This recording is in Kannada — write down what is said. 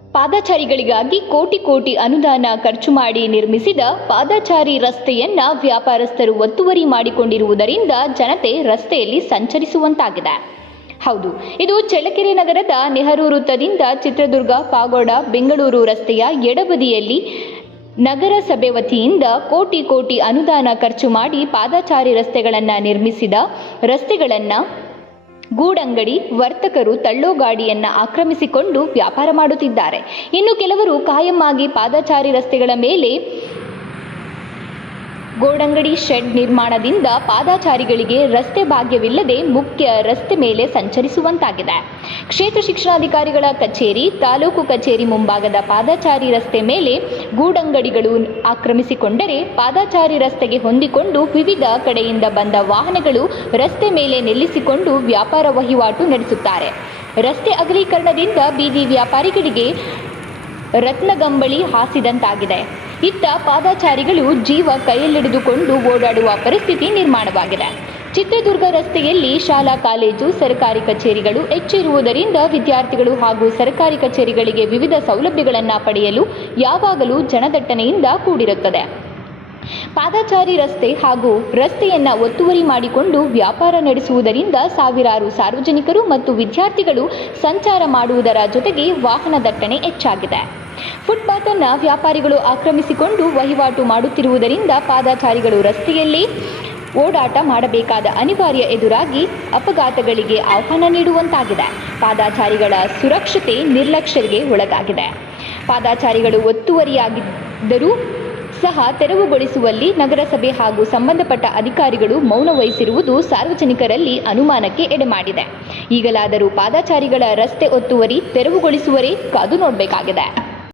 ಪಾದಚಾರಿಗಳಿಗಾಗಿ ಕೋಟಿ ಕೋಟಿ ಅನುದಾನ ಖರ್ಚು ಮಾಡಿ ನಿರ್ಮಿಸಿದ ಪಾದಚಾರಿ ರಸ್ತೆಯನ್ನ ವ್ಯಾಪಾರಸ್ಥರು ಒತ್ತುವರಿ ಮಾಡಿಕೊಂಡಿರುವುದರಿಂದ ಜನತೆ ರಸ್ತೆಯಲ್ಲಿ ಸಂಚರಿಸುವಂತಾಗಿದೆ. ಹೌದು, ಇದು ಚಳ್ಳಕೆರೆ ನಗರದ ನೆಹರು ವೃತ್ತದಿಂದ ಚಿತ್ರದುರ್ಗ, ಪಾಗೋಡ, ಬೆಂಗಳೂರು ರಸ್ತೆಯ ಎಡಬದಿಯಲ್ಲಿ ನಗರಸಭೆ ವತಿಯಿಂದ ಕೋಟಿ ಕೋಟಿ ಅನುದಾನ ಖರ್ಚು ಮಾಡಿ ಪಾದಚಾರಿ ರಸ್ತೆಗಳನ್ನು ನಿರ್ಮಿಸಿದ ರಸ್ತೆಗಳನ್ನು ಗೂಡಂಗಡಿ ವರ್ತಕರು ತಳ್ಳೋ ಗಾಡಿಯನ್ನ ಆಕ್ರಮಿಸಿಕೊಂಡು ವ್ಯಾಪಾರ ಮಾಡುತ್ತಿದ್ದಾರೆ. ಇನ್ನು ಕೆಲವರು ಕಾಯಂ ಆಗಿ ಪಾದಚಾರಿ ರಸ್ತೆಗಳ ಮೇಲೆ ಗೋಡಂಗಡಿ ಶೆಡ್ ನಿರ್ಮಾಣದಿಂದ ಪಾದಾಚಾರಿಗಳಿಗೆ ರಸ್ತೆ ಭಾಗ್ಯವಿಲ್ಲದೆ ಮುಖ್ಯ ರಸ್ತೆ ಮೇಲೆ ಸಂಚರಿಸುವಂತಾಗಿದೆ. ಕ್ಷೇತ್ರ ಶಿಕ್ಷಣಾಧಿಕಾರಿಗಳ ಕಚೇರಿ, ತಾಲೂಕು ಕಚೇರಿ ಮುಂಭಾಗದ ಪಾದಾಚಾರಿ ರಸ್ತೆ ಮೇಲೆ ಗೂಡಂಗಡಿಗಳು ಆಕ್ರಮಿಸಿಕೊಂಡರೆ ಪಾದಾಚಾರಿ ರಸ್ತೆಗೆ ಹೊಂದಿಕೊಂಡು ವಿವಿಧ ಕಡೆಯಿಂದ ಬಂದ ವಾಹನಗಳು ರಸ್ತೆ ಮೇಲೆ ನಿಲ್ಲಿಸಿಕೊಂಡು ವ್ಯಾಪಾರ ವಹಿವಾಟು ನಡೆಸುತ್ತಾರೆ. ರಸ್ತೆ ಅಗಲೀಕರಣದಿಂದ ಬೀದಿ ವ್ಯಾಪಾರಿಗಳಿಗೆ ರತ್ನಗಂಬಳಿ ಹಾಸಿದಂತಾಗಿದೆ. ಇತ್ತ ಪಾದಚಾರಿಗಳು ಜೀವ ಕೈಯಲ್ಲಿಡಿದುಕೊಂಡು ಓಡಾಡುವ ಪರಿಸ್ಥಿತಿ ನಿರ್ಮಾಣವಾಗಿದೆ. ಚಿತ್ರದುರ್ಗ ರಸ್ತೆಯಲ್ಲಿ ಶಾಲಾ, ಕಾಲೇಜು, ಸರ್ಕಾರಿ ಕಚೇರಿಗಳು ಹೆಚ್ಚಿರುವುದರಿಂದ ವಿದ್ಯಾರ್ಥಿಗಳು ಹಾಗೂ ಸರ್ಕಾರಿ ಕಚೇರಿಗಳಿಗೆ ವಿವಿಧ ಸೌಲಭ್ಯಗಳನ್ನು ಪಡೆಯಲು ಯಾವಾಗಲೂ ಜನದಟ್ಟಣೆಯಿಂದ ಕೂಡಿರುತ್ತದೆ. ಪಾದಚಾರಿ ರಸ್ತೆ ಹಾಗೂ ರಸ್ತೆಯನ್ನ ಒತ್ತುವರಿ ಮಾಡಿಕೊಂಡು ವ್ಯಾಪಾರ ನಡೆಸುವುದರಿಂದ ಸಾವಿರಾರು ಸಾರ್ವಜನಿಕರು ಮತ್ತು ವಿದ್ಯಾರ್ಥಿಗಳು ಸಂಚಾರ ಮಾಡುವುದರ ಜೊತೆಗೆ ವಾಹನ ದಟ್ಟಣೆ ಹೆಚ್ಚಾಗಿದೆ. ಫುಟ್ಪಾತ್ ಅನ್ನ ವ್ಯಾಪಾರಿಗಳು ಆಕ್ರಮಿಸಿಕೊಂಡು ವಹಿವಾಟು ಮಾಡುತ್ತಿರುವುದರಿಂದ ಪಾದಚಾರಿಗಳು ರಸ್ತೆಯಲ್ಲಿ ಓಡಾಟ ಮಾಡಬೇಕಾದ ಅನಿವಾರ್ಯ ಎದುರಾಗಿ ಅಪಘಾತಗಳಿಗೆ ಆಹ್ವಾನ ನೀಡುವಂತಾಗಿದೆ. ಪಾದಚಾರಿಗಳ ಸುರಕ್ಷತೆ ನಿರ್ಲಕ್ಷ್ಯಗೆ ಒಳಗಾಗಿದೆ. ಪಾದಚಾರಿಗಳು ಒತ್ತುವರಿಯಾಗಿದ್ದರೂ ಸಹ ತೆರವುಗೊಳಿಸುವಲ್ಲಿ ನಗರಸಭೆ ಹಾಗೂ ಸಂಬಂಧಪಟ್ಟ ಅಧಿಕಾರಿಗಳು ಮೌನ ವಹಿಸಿರುವುದು ಸಾರ್ವಜನಿಕರಲ್ಲಿ ಅನುಮಾನಕ್ಕೆ ಎಡೆಮಾಡಿದೆ. ಈಗಲಾದರೂ ಪಾದಚಾರಿಗಳ ರಸ್ತೆ ಒತ್ತುವರಿ ತೆರವುಗೊಳಿಸುವರೇ ಕಾದು ನೋಡಬೇಕಾಗಿದೆ.